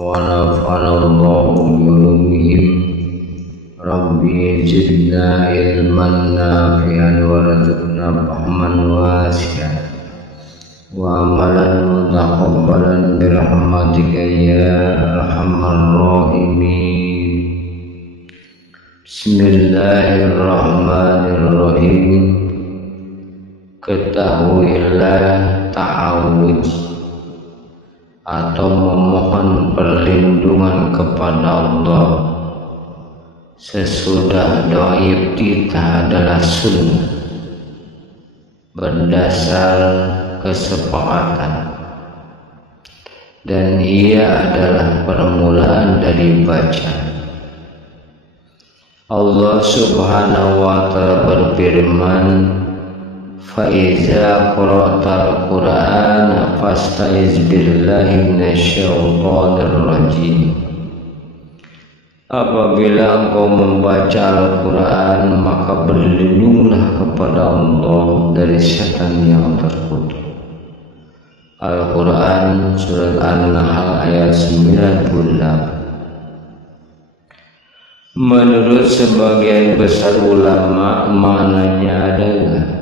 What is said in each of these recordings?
ونفعنا الله بعلومهم ربي زدنا علما نافعا وارزقنا فهما واسعا وعملا متقبلا برحمتك يا ارحم الراحمين. Bismillahirrahmanirrahim. Ketahuilah ta'awudz atau memohon perlindungan kepada Allah sesudah doa iftitah adalah sunnah berdasar kesepakatan, dan ia adalah permulaan dari bacaan. Allah Subhanahu wa ta'ala berfirman, فَإِذَا قَرَأْتَ الْقُرْآنَ فَاسْتَعِذْ بِاللَّهِ مِنَ الشَّيْطَانِ الرَّجِيمِ. Apabila engkau membaca Al-Quran, maka berlindunglah kepada Allah dari setan yang terkutuk. Al-Quran Surat An-Nahl ayat 98. Menurut sebagian besar ulama, maknanya adalah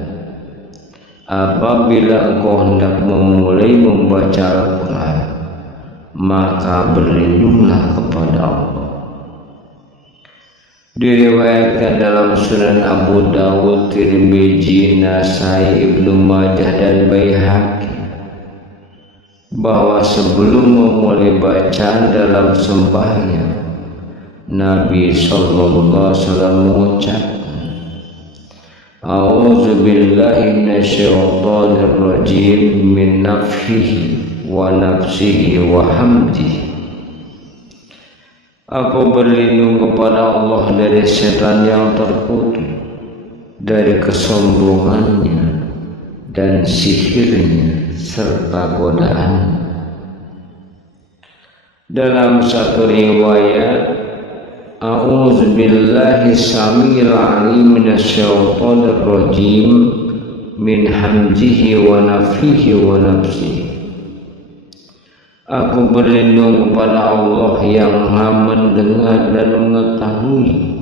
apabila engkau hendak memulai membaca Al-Quran, maka berlindunglah kepada Allah. Diriwayatkan dalam Sunan Abu Dawud, Tirmidzi, Nasai, Ibnu Majah dan Baihaqi bahwa sebelum memulai bacaan dalam sembahyang, Nabi sallallahu alaihi wasallam mengucapkan, A'udzu billahi minasyaitonir rajim min nafsihi wa nafsihi wa hamdihi. Aku berlindung kepada Allah dari setan yang terkutuk, dari kesombongannya dan sihirnya serta godaan. Dalam satu riwayat, A'udzu billahi samil alim minasyaitonir rajim min hamzihi wa nafihi wa nafsihi. Aku berlindung kepada Allah yang Maha mendengar dan mengetahui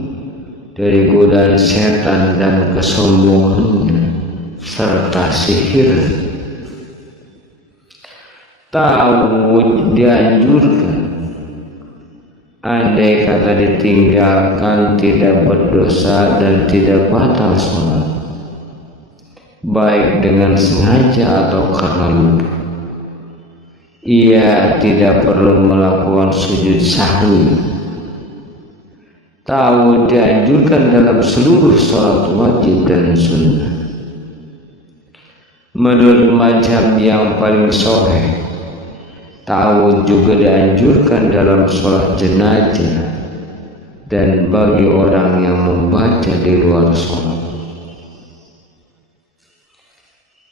dari godaan setan dan kesombongannya serta sihir. Ta'awudz dianjurkan andai kata ditinggalkan tidak berdosa dan tidak batal sholat, baik dengan sengaja atau karena lupa. Ia tidak perlu melakukan sujud sahwi. Ta'awudz dianjurkan dalam seluruh sholat wajib dan sunnah. Menurut mazhab yang paling sahih, ta'awudz juga dianjurkan dalam sholat jenazah dan bagi orang yang membaca di luar sholat.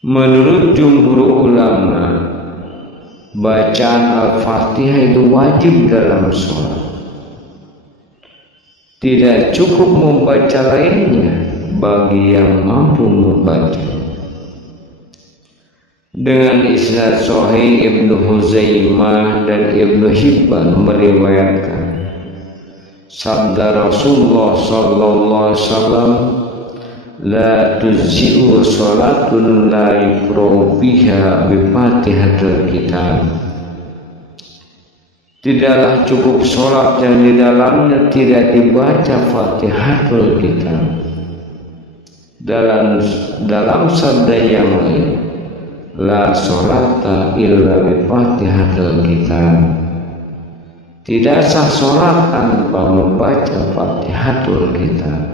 Menurut jumhur ulama, bacaan Al-Fatihah itu wajib dalam sholat. Tidak cukup membaca lainnya bagi yang mampu membaca. Dengan isnad sahih, Ibnu Huzaimah dan Ibnu Hibban meriwayatkan sabda Rasulullah sallallahu alaihi wasallam, la tuzzi'u salatun la yuqra'u fiha bi Fatihatil Kitab. Tidaklah cukup sholat yang di dalamnya tidak dibaca Fatihatul Kitab. Dalam sabda yang lain, la sholata illa bi Fatihatil Kitab. Tidak sah sholat tanpa membaca Fatihatul Kitab.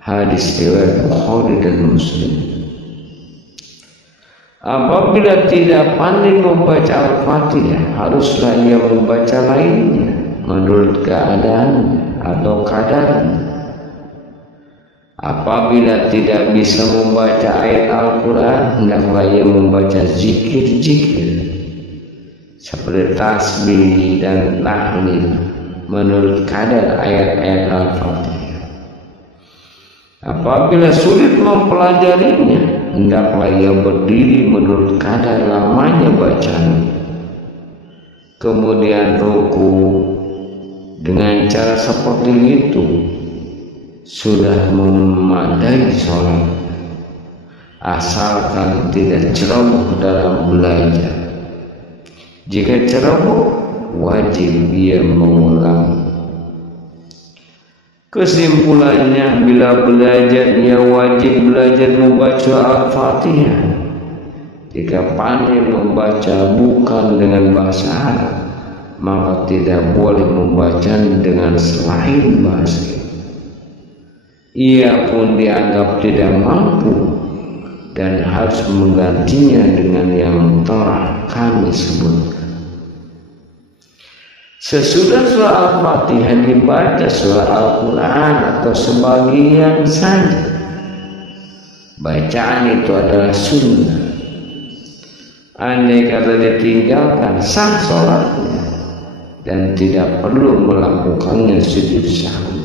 Hadis riwayat Bukhari dan Muslim. Apabila tidak pandai membaca Al-Fatihah, haruslah ia membaca lainnya menurut keadaannya atau kadarnya. Apabila tidak bisa membaca ayat Al-Quran, hendaklah ia membaca zikir-zikir seperti tasbih dan tahlil menurut kadar ayat-ayat Al-Fatihah. Apabila sulit mempelajarinya, hendaklah ia berdiri menurut kadar lamanya bacaan. kemudian ruku dengan cara seperti itu sudah memadai sholat, asalkan tidak ceroboh dalam belajar. Jika ceroboh, wajib dia mengulang. Kesimpulannya, bila belajar ia wajib belajar membaca Al-Fatihah. Jika pandai membaca bukan dengan bahasa Arab, maka tidak boleh membaca dengan selain bahasa. Ia pun dianggap tidak mampu dan harus menggantinya dengan yang telah kami sebutkan. Sesudah surah Al-Fatihah dibaca surah Al-Quran atau sebagian saja. Bacaan itu adalah sunnah. Andai kata ditinggalkan, sah sholatnya dan tidak perlu melakukannya sujud sahwi,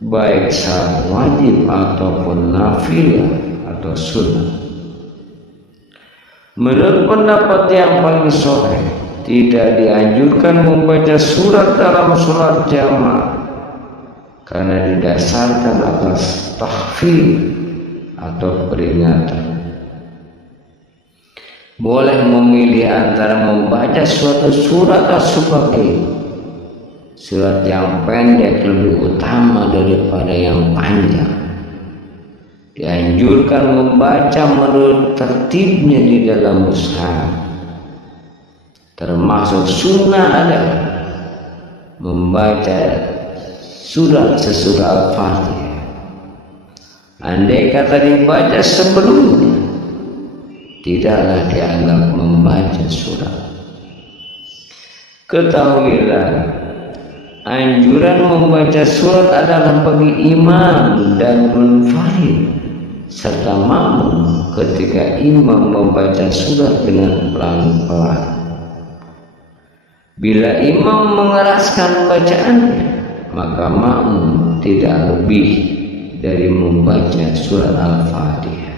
baik saat wajib ataupun nafilah atau sunnah. Menurut pendapat yang paling sahih, tidak dianjurkan membaca surat dalam sholat jamaah karena didasarkan atas tahfidz atau peringatan. Boleh memilih antara membaca suatu surat atau sebagai surat yang pendek lebih utama daripada yang panjang. Dianjurkan membaca menurut tertibnya di dalam mushaf. Termasuk sunnah adalah membaca surat sesudah Al-Fatihah. Andai kata dibaca sebelumnya, tidaklah dianggap membaca surat. Ketahuilah, anjuran membaca surat adalah bagi imam dan munfarid serta makmum ketika imam membaca surat dengan pelan-pelan. Bila imam mengeraskan bacaannya, maka makmum tidak lebih dari membaca surat Al-Fatihah.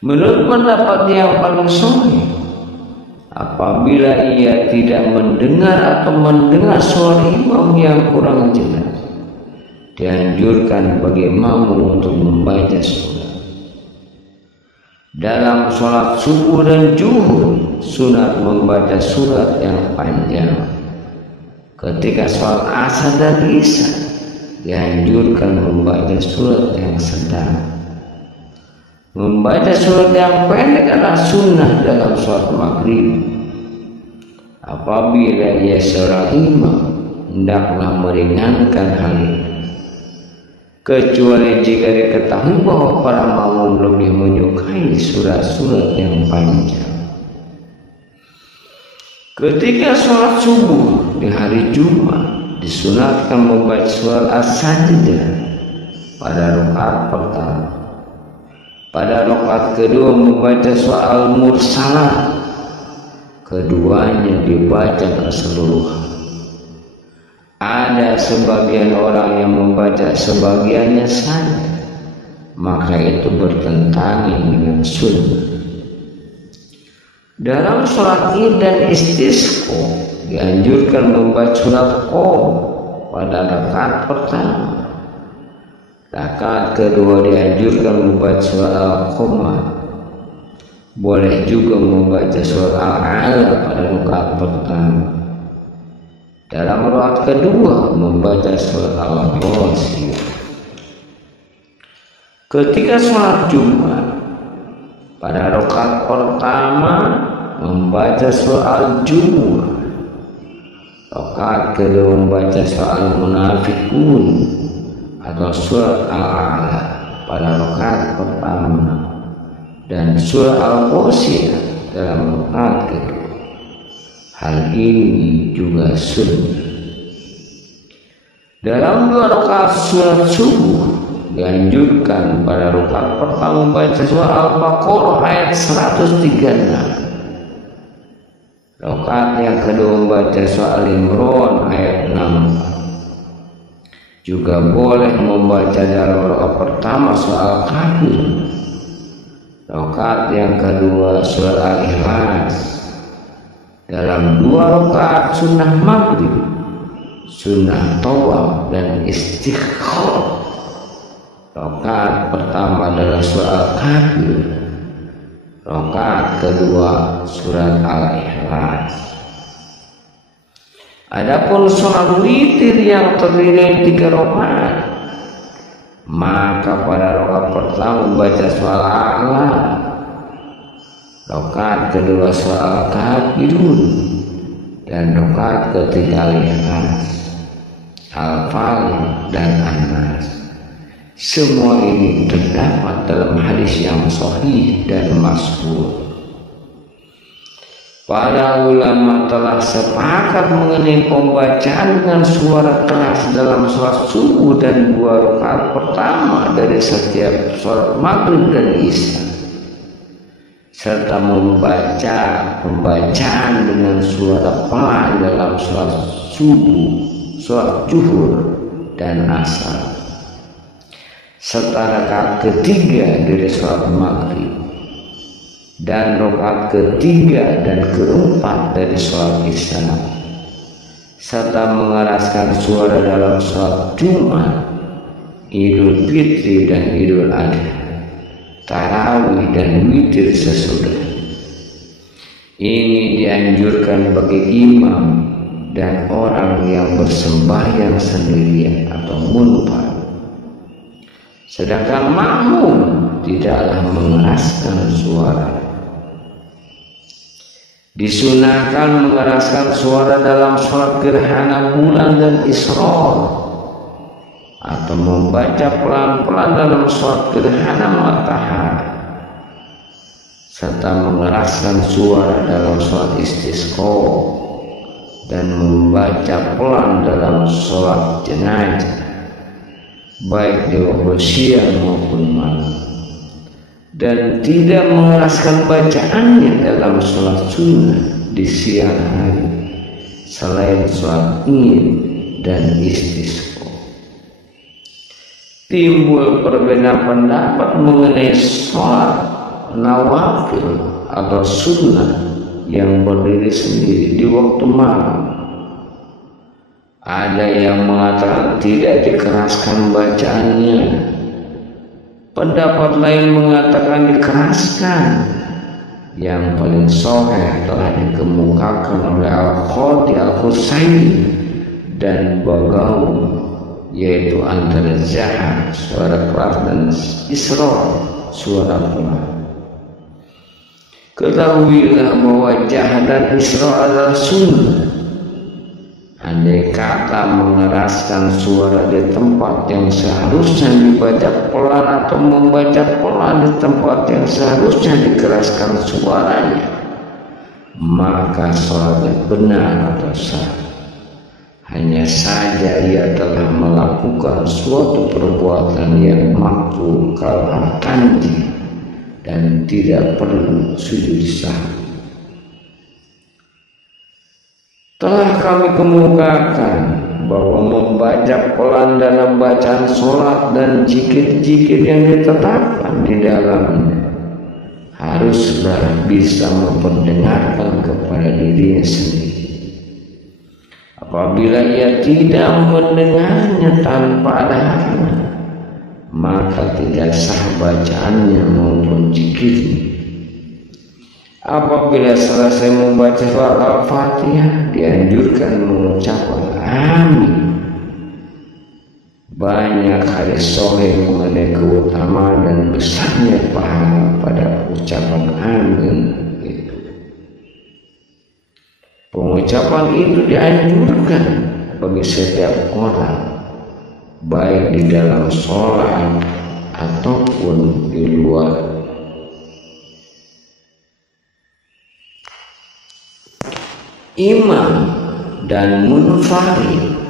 Menurut pendapat yang paling sahih, apabila ia tidak mendengar atau mendengar suara imam yang kurang jelas, dianjurkan bagi makmum untuk membaca surat. Dalam sholat subuh dan zuhur, sunat membaca surat yang panjang. Ketika sholat asar dan isya, dianjurkan membaca surat yang sedang. Membaca surat yang pendek adalah sunnah dalam sholat maghrib. Apabila ia seorang imam, hendaklah meringankan hal itu, kecuali jika diketahui bahwa para makmum lebih menyukai surat-surat yang panjang. Ketika sholat subuh di hari Jumat, disunatkan membaca surat As-Sajdah pada rakaat pertama. Pada rakaat kedua membaca surat Al-Mursalat. Keduanya dibaca keseluruhan. Ada sebagian orang yang membaca sebagiannya saja, maka itu bertentangan dengan sunnah. Dalam sholat Id dan istisqa dianjurkan membaca surat Qaf pada rakaat pertama. Rakaat kedua dianjurkan membaca surat Al-Qamar. Boleh juga membaca surat Al-Alaq pada rakaat pertama. Dalam rakaat kedua membaca surat Al-Ghashiyah. Ketika sholat Jumat, pada rakaat pertama membaca surat Al-Jumu'ah. Rakaat kedua membaca surat Al-Munafiqun atau surat Al-Alaq pada rakaat pertama dan surat Al-Ghashiyah dalam rakaat kedua. Hal ini juga sunnah. Dalam dua rakaat surat subuh dianjurkan pada rakaat pertama membaca surat Al-Baqarah ayat 136. Rakaat yang kedua membaca surat Al-Imran ayat 64. Juga boleh membaca dalam rakaat pertama surat Al-Kafir. Rakaat yang kedua surat Al-Ikhlas. dalam 2 rakaat sunnah maghrib, sunnah tawaf dan istighfar. Rakaat pertama adalah surat Al-Kafir, rakaat kedua surat Al-Ikhlas. Adapun sholat witir yang terdiri 3 rakaat, maka pada rakaat pertama membaca surat Al-A'la, rakaat kedua surat Al-Kafirun, dan rakaat ketiga Al-Ikhlas, Al-Falaq dan An-Nas. Semua ini terdapat dalam hadis yang sahih dan masyhur. Para ulama telah sepakat mengenai pembacaan dengan suara keras dalam sholat subuh dan 2 rakaat pertama dari setiap sholat maghrib dan isya, serta membaca pembacaan dengan suara pelan dalam sholat subuh, sholat zuhur dan asar, serta rakaat ketiga dari sholat maghrib dan rakaat ketiga dan keempat dari sholat isya, serta mengeraskan suara dalam sholat Jumat, Idul Fitri dan Idul Adha, tarawih dan witir sesudah. Ini dianjurkan bagi imam dan orang yang bersembahyang sendirian atau munfarid. Sedangkan makmum tidaklah mengeraskan suara. Disunahkan mengeraskan suara dalam sholat gerhana bulan dan Isra, atau membaca pelan-pelan dalam sholat gerhana matahari, serta mengeraskan suara dalam sholat istisqa dan membaca pelan dalam sholat jenazah, baik di waktu siang maupun malam, dan tidak mengeraskan bacaannya dalam sholat sunnah di siang hari selain sholat Id dan istisqa. Timbul perbedaan pendapat mengenai sholat nawafil atau sunnah yang berdiri sendiri di waktu malam. Ada yang mengatakan tidak dikeraskan bacaannya, pendapat lain mengatakan dikeraskan. Yang paling sahih telah dikemukakan oleh Al-Qadhi Al-Husaini dan Baghawi, yaitu antara Jahar suara keras dan Isra suara pelan. Ketahuilah bahwa Jahar dan Isra adalah sunnah. Andai kata mengeraskan suara di tempat yang seharusnya dibaca pelan atau membaca pelan di tempat yang seharusnya dikeraskan suaranya, maka sholatnya benar atau sah. Hanya saja ia telah melakukan suatu perbuatan yang makruh kalahkanji dan tidak perlu sujud sahwi. Telah kami kemukakan bahwa membaca pelan dalam bacaan sholat dan zikir-zikir yang ditetapkan di dalamnya haruslah bisa memperdengarkan kepada dirinya sendiri. Apabila ia tidak mendengarnya tanpa ada halangan, maka tidak sah bacaannya maupun zikirnya. Apabila selesai membaca surat Al-Fatihah, dianjurkan mengucapkan amin. Banyak hadis sahih mengenai keutamaan dan besarnya pahala pada ucapan amin itu. Pengucapan itu dianjurkan bagi setiap orang, baik di dalam sholat ataupun di luar. Imam dan munfarid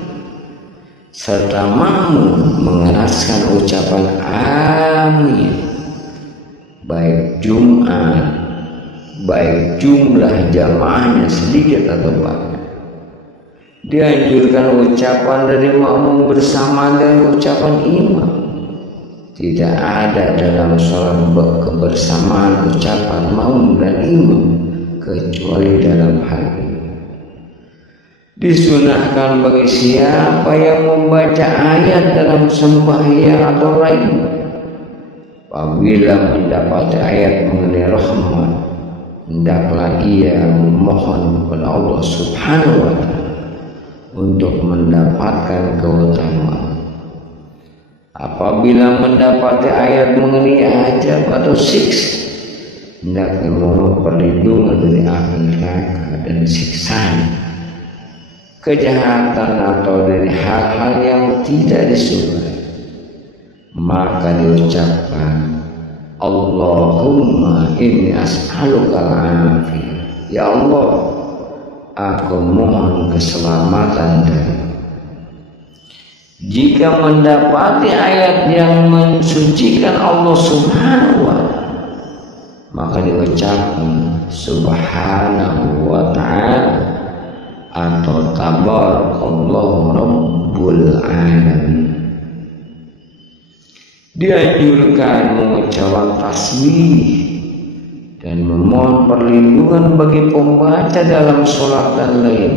serta makmum mengeraskan ucapan amin, baik Jumat, baik jumlah jamaahnya sedikit atau banyak. Dianjurkan ucapan dari makmum bersama dengan ucapan imam. Tidak ada dalam sholat kebersamaan ucapan makmum dan imam kecuali dalam hal ini. disunahkan bagi siapa yang membaca ayat dalam sembahyang atau lain apabila mendapati ayat mengenai rahmat, hendaklah ia memohon kepada Allah Subhanahu wa Ta'ala untuk mendapatkan keutamaan. Apabila mendapati ayat mengenai azab atau siksa, hendaknya memohon perlindungan dari api neraka dan siksaan, kejahatan atau dari hal-hal yang tidak disukai. Maka diucapkan, Allahumma inni as'aluka al-afiyah. Ya Allah, aku mohon keselamatan dari. Jika mendapati ayat yang mensucikan Allah Subhanahu wa Ta'ala, maka diucapkan Subhanahu wa Ta'ala atau Tabarakallahu Rabbul Alamin. Dianjurkan mengucapkan tasbih dan memohon perlindungan bagi pembaca dalam sholat dan lain,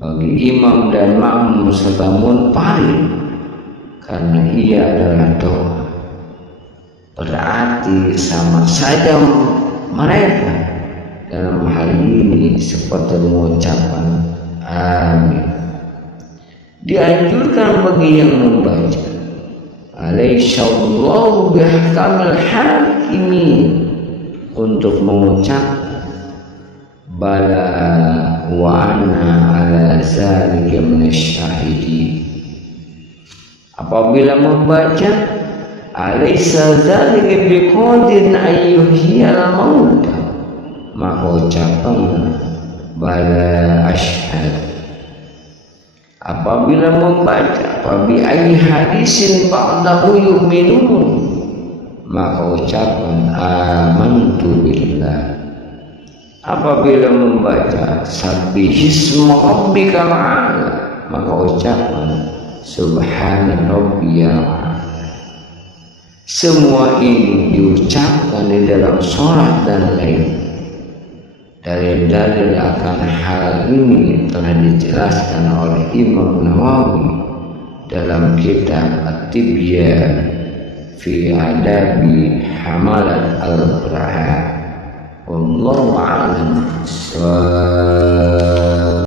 bagi imam dan makmum serta munfarid, karena ia adalah doa. Berarti sama saja mereka dalam hal ini seperti mengucapkan amin. Dianjurkan bagi yang membaca Alaihissallahu bihkamil hakimin untuk mengucap bala wa ana ala zalika minasyahidin. Apabila membaca alaysa zalika biqadirin ayyuhiyal maut, maka ucapan bala asyhad. Apabila membaca fabi ayyi hadisin ba'dahu yu'minun, maka ucapan amantu billah. Apabila membaca sabbihisma rabbikal a'la, maka ucapan subhana rabbiyal a'la. Semua ini diucapkan di dalam sholat dan lain. Dalil-dalil akan hal ini telah dijelaskan oleh Imam Nawawi dalam kitab At-Tibyan fi Adabi Hamalat Al-Qur'an. Wallahu a'lam.